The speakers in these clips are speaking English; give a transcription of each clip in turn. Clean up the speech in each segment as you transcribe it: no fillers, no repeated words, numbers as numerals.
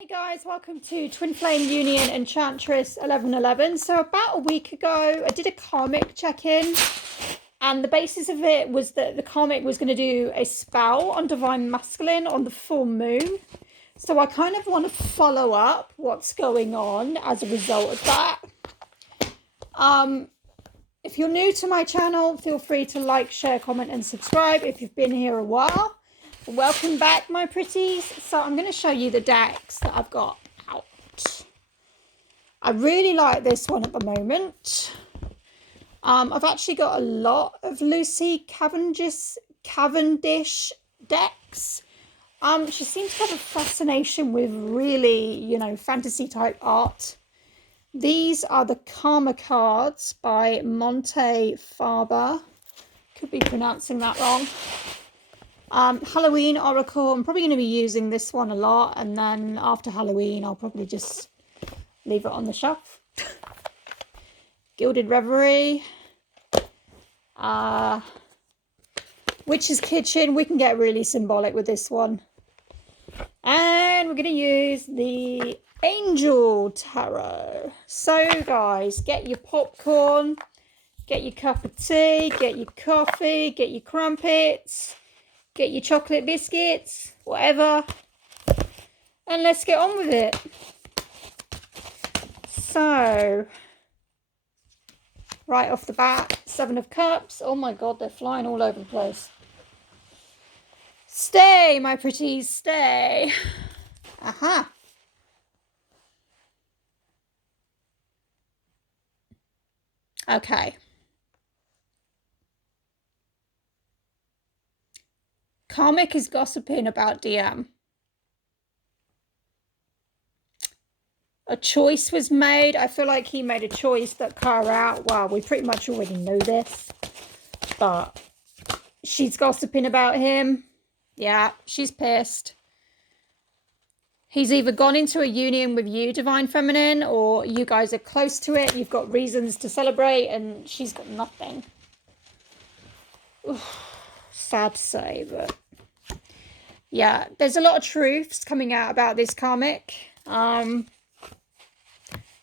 Hey guys, welcome to Twinflame Union Enchantress 1111. So about a week ago, I did a karmic check-in, and the basis of it was that the karmic was going to do a spell on Divine Masculine on the full moon. So I kind of want to follow up what's going on as a result of that. If you're new to my channel, feel free to like, share, comment, and subscribe if you've been here a while. Welcome back, my pretties. So I'm going to show you the decks that I've got out. I really like this one at the moment. I've actually got a lot of Lucy Cavendish decks. She seems to have a fascination with really, fantasy type art. These are the Karma cards by Monte Faber. Could be pronouncing that wrong. Halloween Oracle. I'm probably going to be using this one a lot, and then after Halloween I'll probably just leave it on the shelf. Gilded Reverie. Witch's Kitchen. We can get really symbolic with this one. And we're going to use the Angel Tarot. So guys, get your popcorn, get your cup of tea, get your coffee, get your crumpets, get your chocolate biscuits, whatever, and let's get on with it. So, right off the bat, Seven of Cups. Oh my God, they're flying all over the place. Stay, my pretties, stay. Aha. Okay. Karmic is gossiping about DM. A choice was made. I feel like he made a choice that cut her out. Well, we pretty much already know this. But she's gossiping about him. Yeah, she's pissed. He's either gone into a union with you, Divine Feminine, or you guys are close to it. You've got reasons to celebrate, and she's got nothing. Oof, sad to say, but yeah, there's a lot of truths coming out about this karmic.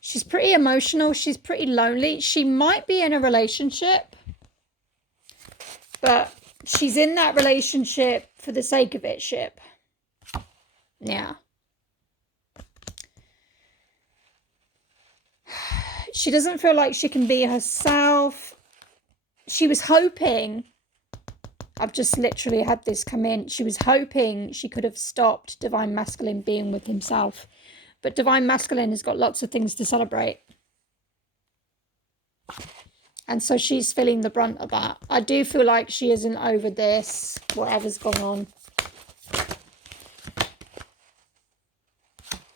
She's pretty emotional. She's pretty lonely. She might be in a relationship, but she's in that relationship for the sake of it, ship. Yeah. She doesn't feel like she can be herself. She was hoping, I've just literally had this come in, she was hoping she could have stopped Divine Masculine being with himself. But Divine Masculine has got lots of things to celebrate. And so she's feeling the brunt of that. I do feel like she isn't over this, whatever's gone on.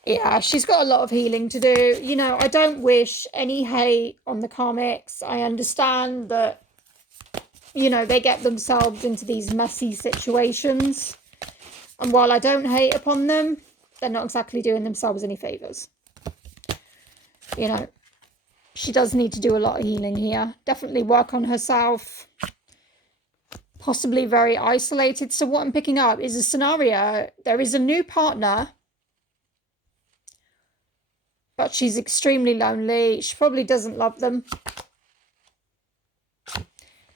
Yeah, she's got a lot of healing to do. You know, I don't wish any hate on the karmics. I understand that, you know, they get themselves into these messy situations. And while I don't hate upon them, they're not exactly doing themselves any favours. You know, she does need to do a lot of healing here. Definitely work on herself. Possibly very isolated. So what I'm picking up is a scenario. There is a new partner, but she's extremely lonely. She probably doesn't love them.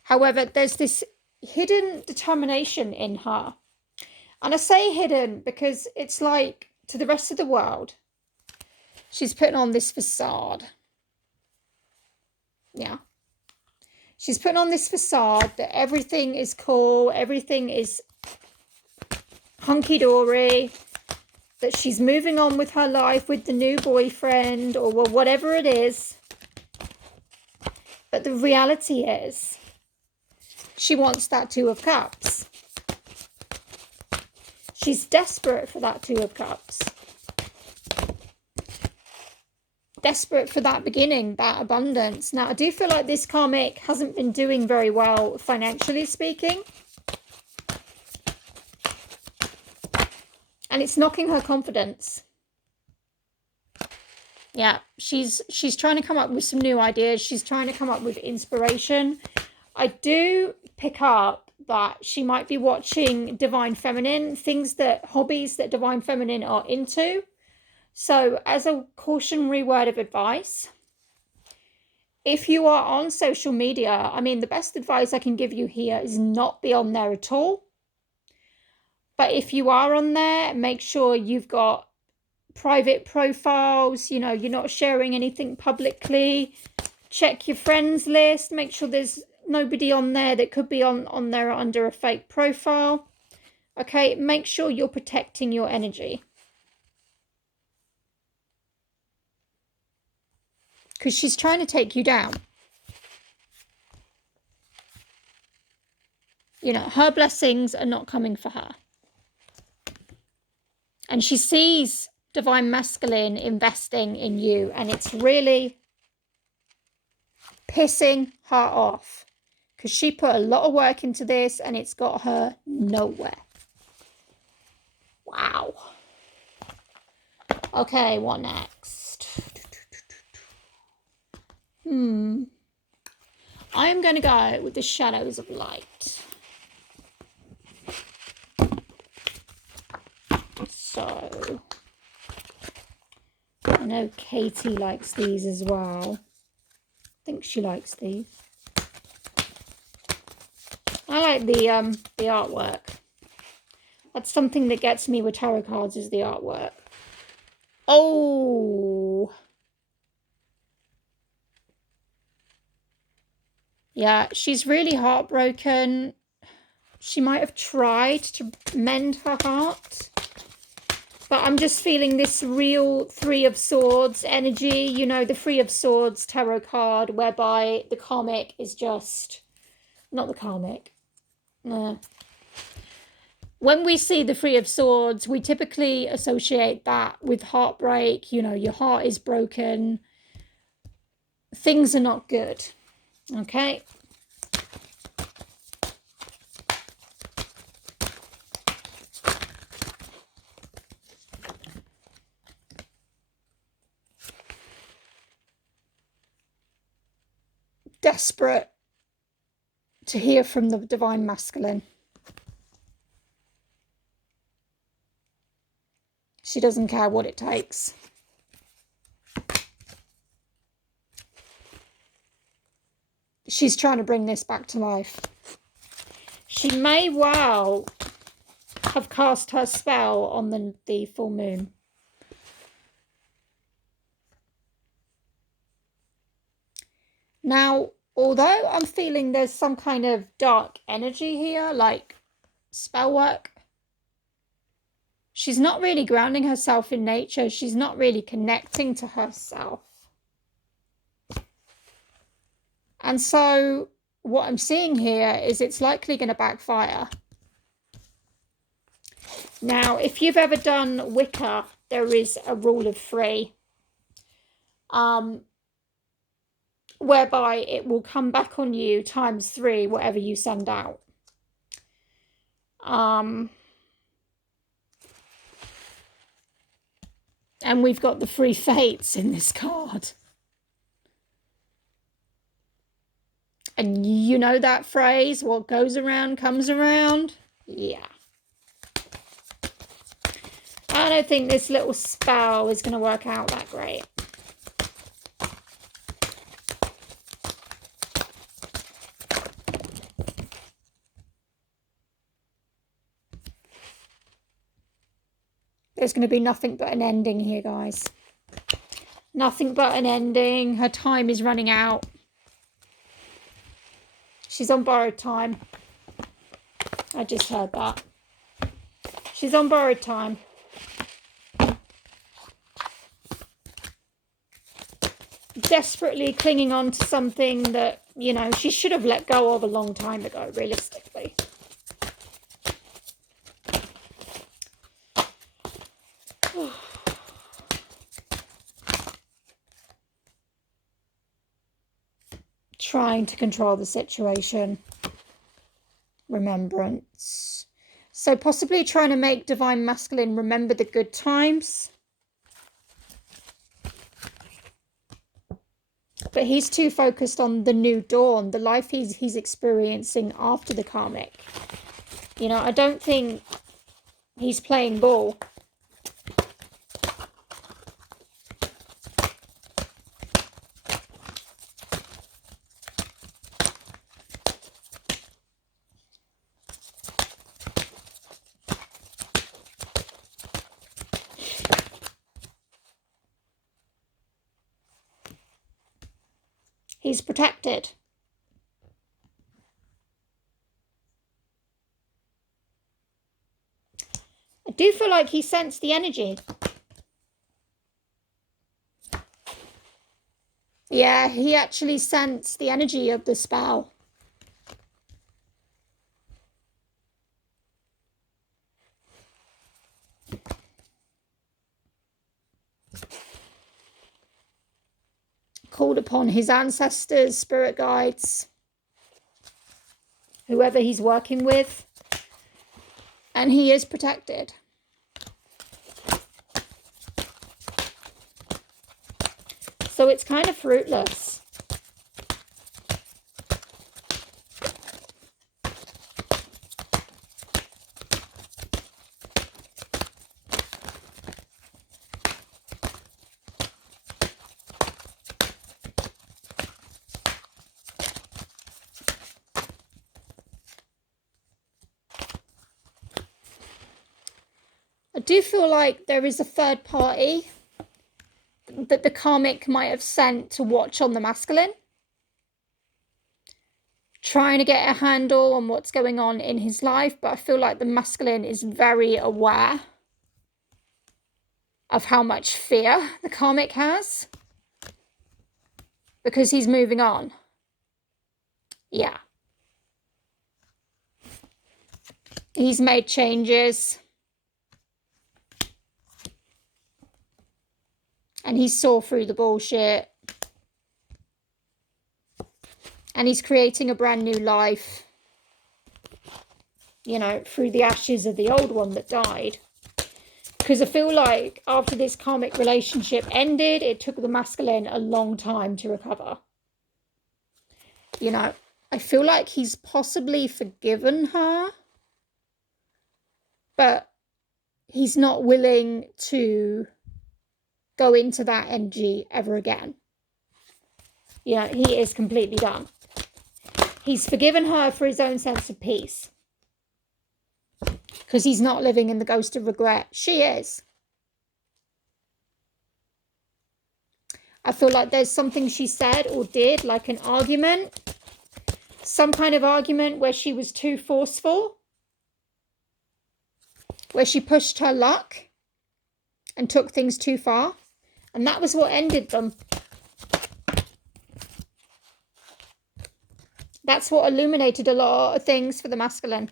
However, there's this hidden determination in her. And I say hidden because it's like, to the rest of the world, she's putting on this facade. Yeah. She's putting on this facade that everything is cool, everything is hunky-dory, that she's moving on with her life with the new boyfriend or whatever it is. But the reality is, she wants that Two of Cups. She's desperate for that Two of Cups. Desperate for that beginning, that abundance. Now, I do feel like this karmic hasn't been doing very well financially speaking. And it's knocking her confidence. Yeah, she's trying to come up with some new ideas. She's trying to come up with inspiration. I do pick up that she might be watching Divine Feminine, hobbies that Divine Feminine are into. So as a cautionary word of advice, if you are on social media, I mean, the best advice I can give you here is not be on there at all. But if you are on there, make sure you've got private profiles, you know, you're not sharing anything publicly. Check your friends list, make sure there's nobody on there that could be on there under a fake profile. Okay, make sure you're protecting your energy. Because she's trying to take you down. You know, her blessings are not coming for her. And she sees divine masculine investing in you, and it's really pissing her off. Because she put a lot of work into this, and it's got her nowhere. Wow. Okay, what next? I am going to go with the shadows of light. So, I know Katie likes these as well. I think she likes these. I like the artwork. That's something that gets me with tarot cards, is the artwork. Oh! Yeah, she's really heartbroken. She might have tried to mend her heart. But I'm just feeling this real Three of Swords energy. You know, the Three of Swords tarot card, whereby the karmic is just... Not the karmic. No. When we see the Three of Swords, we typically associate that with heartbreak. You know, your heart is broken. Things are not good. Okay. Desperate to hear from the divine masculine. She doesn't care what it takes. She's trying to bring this back to life. She may well have cast her spell on the full moon. Now, although I'm feeling there's some kind of dark energy here, like spell work, she's not really grounding herself in nature. She's not really connecting to herself. And so what I'm seeing here is it's likely going to backfire. Now, if you've ever done Wicca, there is a rule of three. Whereby it will come back on you times 3, whatever you send out. And we've got the 3 fates in this card. And you know that phrase, what goes around comes around? Yeah. I don't think this little spell is going to work out that great. There's going to be nothing but an ending here, guys. Nothing but an ending. Her time is running out. She's on borrowed time. I just heard that. She's on borrowed time. Desperately clinging on to something that, you know, she should have let go of a long time ago, realistically. Trying to control the situation. Remembrance. So possibly trying to make divine masculine remember the good times. But he's too focused on the new dawn, the life he's experiencing after the karmic. You know, I don't think he's playing ball. He's protected. I do feel like he sensed the energy. Yeah, he actually sensed the energy of the spell. Called upon his ancestors, spirit guides, whoever he's working with, and he is protected. So it's kind of fruitless. I do feel like there is a third party that the karmic might have sent to watch on the masculine, trying to get a handle on what's going on in his life, but I feel like the masculine is very aware of how much fear the karmic has because he's moving on. Yeah. He's made changes. And he saw through the bullshit. And he's creating a brand new life, you know, through the ashes of the old one that died. Because I feel like after this karmic relationship ended, it took the masculine a long time to recover. You know, I feel like he's possibly forgiven her, but he's not willing to go into that energy ever again. You know, he is completely done. He's forgiven her for his own sense of peace. Because he's not living in the ghost of regret. She is. I feel like there's something she said or did, like an argument. Some kind of argument where she was too forceful. Where she pushed her luck and took things too far. And that was what ended them. That's what illuminated a lot of things for the masculine.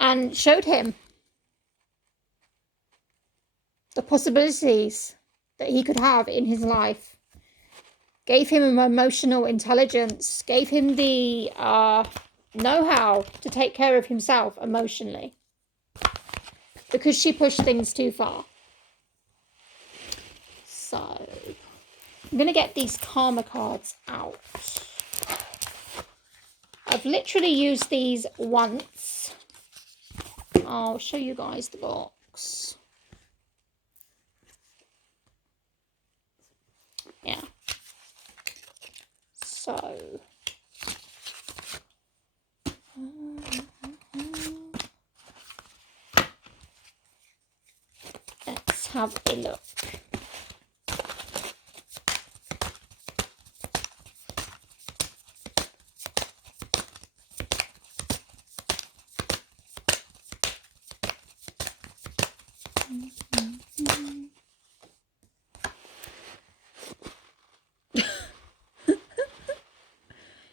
And showed him the possibilities that he could have in his life. Gave him an emotional intelligence. Gave him the know-how to take care of himself emotionally. Because she pushed things too far. So, I'm going to get these karma cards out. I've literally used these once. I'll show you guys the box. Yeah. So. Let's have a look.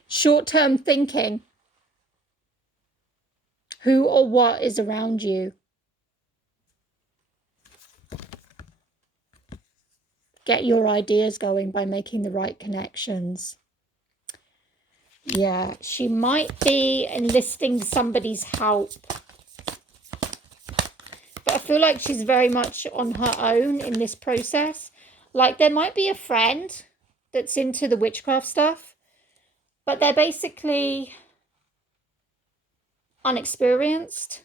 Short-term thinking. Who or what is around you? Get your ideas going by making the right connections. Yeah, she might be enlisting somebody's help. But I feel like she's very much on her own in this process. Like, there might be a friend that's into the witchcraft stuff, but they're basically unexperienced.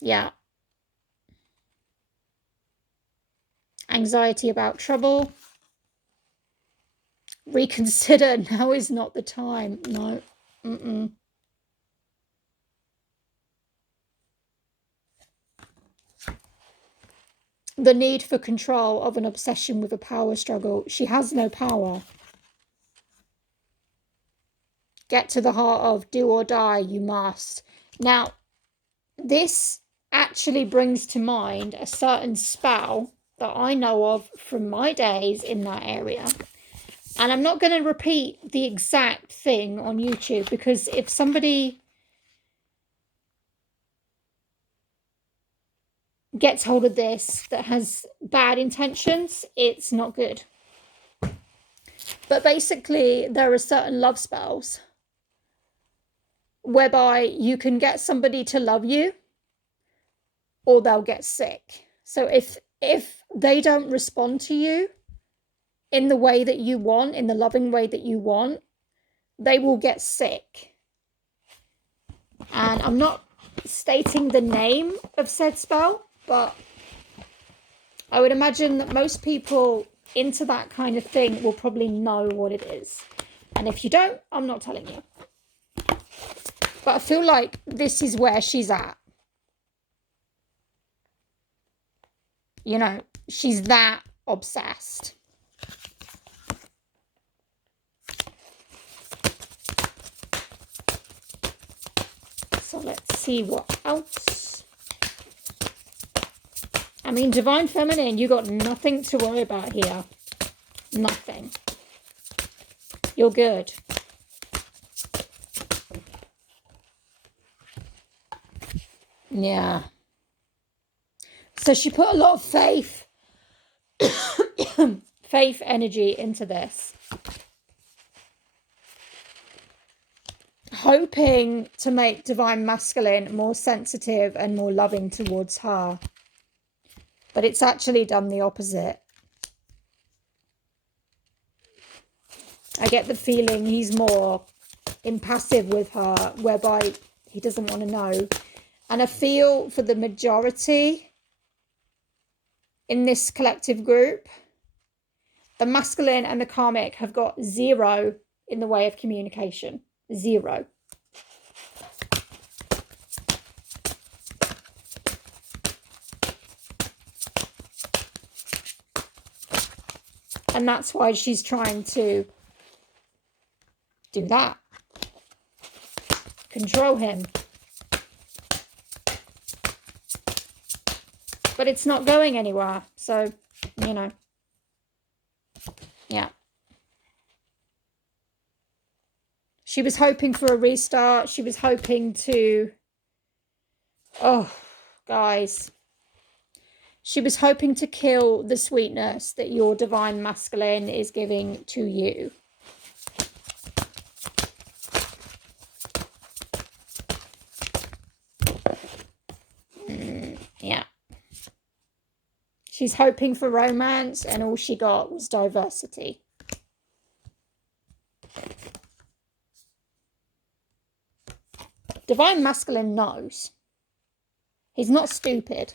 Yeah. Anxiety about trouble. Reconsider. Now is not the time. No. the need for control of an obsession with a power struggle. She has no power. Get to the heart of do or die, you must. Now, this actually brings to mind a certain spell that I know of from my days in that area. And I'm not going to repeat the exact thing on YouTube, because if somebody gets hold of this that has bad intentions, it's not good. But basically, there are certain love spells whereby you can get somebody to love you or they'll get sick. So if they don't respond to you in the way that you want, in the loving way that you want, they will get sick. And I'm not stating the name of said spell, but I would imagine that most people into that kind of thing will probably know what it is. And if you don't, I'm not telling you. But I feel like this is where she's at. You know, she's that obsessed. So let's see what else. I mean, Divine Feminine, you got nothing to worry about here. Nothing. You're good. Yeah. So she put a lot of faith, faith energy into this. Hoping to make Divine Masculine more sensitive and more loving towards her. But it's actually done the opposite. I get the feeling he's more impassive with her, whereby he doesn't want to know. And I feel for the majority in this collective group, the masculine and the karmic have got zero in the way of communication. Zero. And that's why she's trying to do that. Control him. But it's not going anywhere. So, you know. Yeah. She was hoping for a restart. She was hoping to... Oh, guys. She was hoping to kill the sweetness that your divine masculine is giving to you. Yeah. She's hoping for romance, and all she got was diversity. Divine masculine knows. He's not stupid.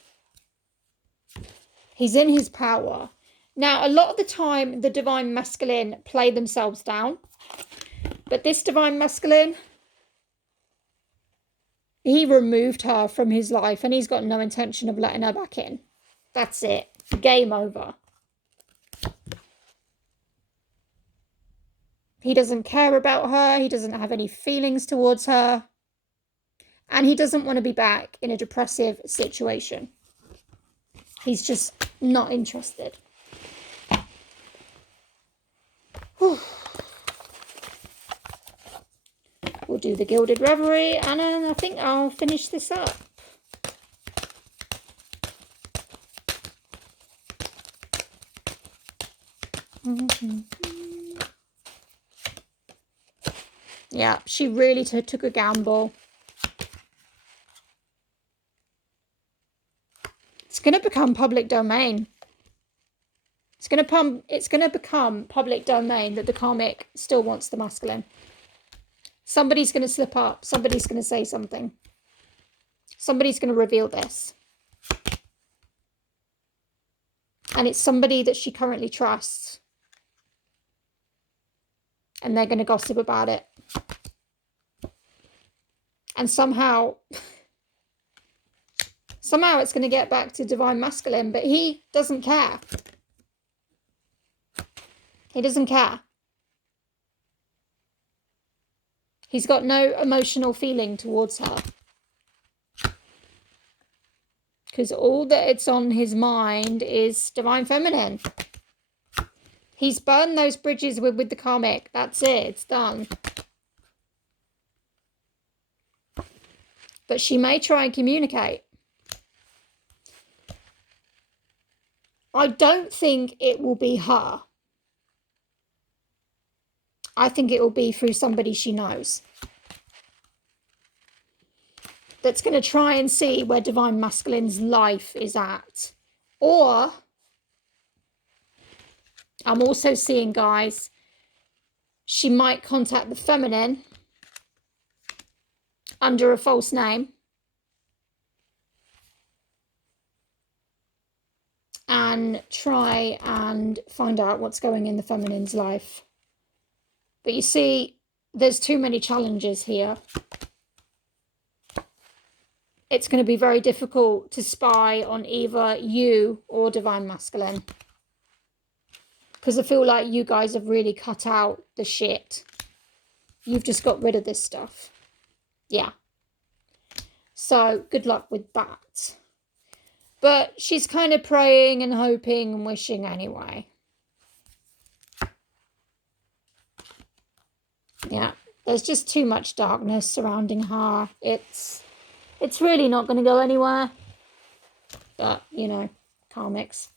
He's in his power. Now, a lot of the time, the divine masculine play themselves down. But this divine masculine, he removed her from his life, and he's got no intention of letting her back in. That's it. Game over. He doesn't care about her. He doesn't have any feelings towards her. And he doesn't want to be back in a depressive situation. He's just not interested. Whew. We'll do the Gilded Reverie, and then I think I'll finish this up. Yeah, she really took a gamble. It's going to become public domain. It's going to become public domain that the karmic still wants the masculine. Somebody's going to slip up. Somebody's going to say something. Somebody's going to reveal this. And it's somebody that she currently trusts. And they're going to gossip about it. And somehow Somehow it's going to get back to divine masculine, but he doesn't care. He doesn't care. He's got no emotional feeling towards her. Because all that it's on his mind is divine feminine. He's burned those bridges with the karmic. That's it. It's done. But she may try and communicate. I don't think it will be her. I think it will be through somebody she knows. That's going to try and see where divine masculine's life is at. Or, I'm also seeing, guys, she might contact the feminine under a false name. And try and find out what's going in the feminine's life. But you see, there's too many challenges here. It's going to be very difficult to spy on either you or divine masculine. Because I feel like you guys have really cut out the shit. You've just got rid of this stuff. Yeah. So, good luck with that. But she's kind of praying and hoping and wishing anyway. Yeah, there's just too much darkness surrounding her. It's really not going to go anywhere. But, you know, karmics.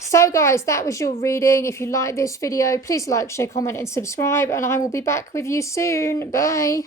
So, guys, that was your reading. If you like this video, please like, share, comment, and subscribe. And I will be back with you soon. Bye.